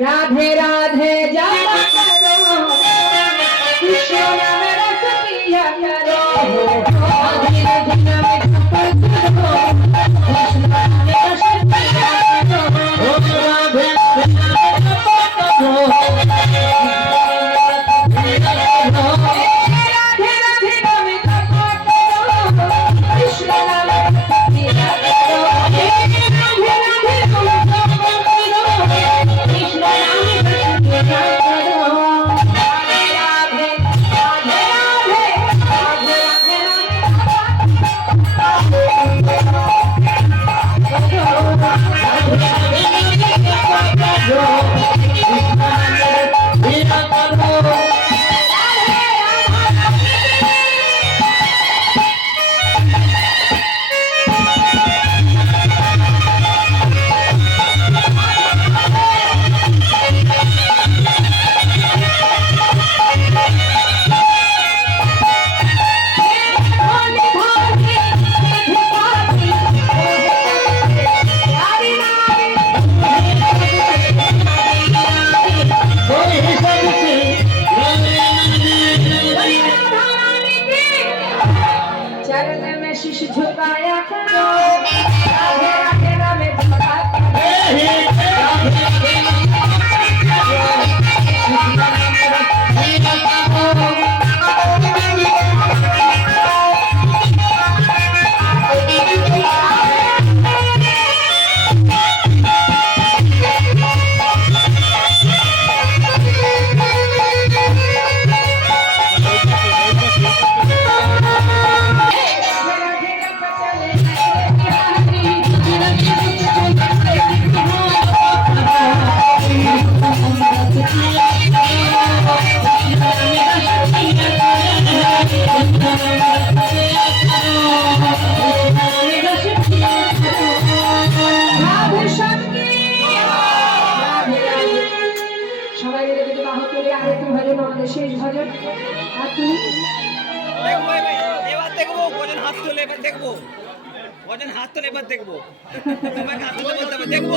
राधे राधे जाप करो कृष्ण नाम रस पिया करो राधे राधे नाम जप करो कृष्ण नाम रस पिया करो राधे राधे नाम जप करो राधे राधे नाम जप करो कृष्ण नाम रस पिया करो राधे राधे नाम जप करो कृष्ण नाम रस पिया करो राधे राधे राधे राधे राधे चरण में शीश झुकाया करो राधे राधे नाम जपा সবাই মিলে যদি বাহু তুলে আরেকটু ভজন আমাদের শেষ ভজন হাত তুলি দেখবো এবার দেখবো ভজন হাত তুলে এবার দেখবো ভজন হাত তুলে এবার দেখবো সবাই হাত তুলে বলতে হবে দেখবো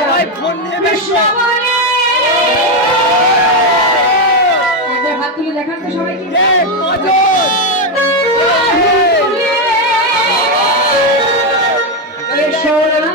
সবাই ফোন নিয়ে ব্যস্ত একবার হাত তুলে দেখান তো সবাইকে ভজন সোনা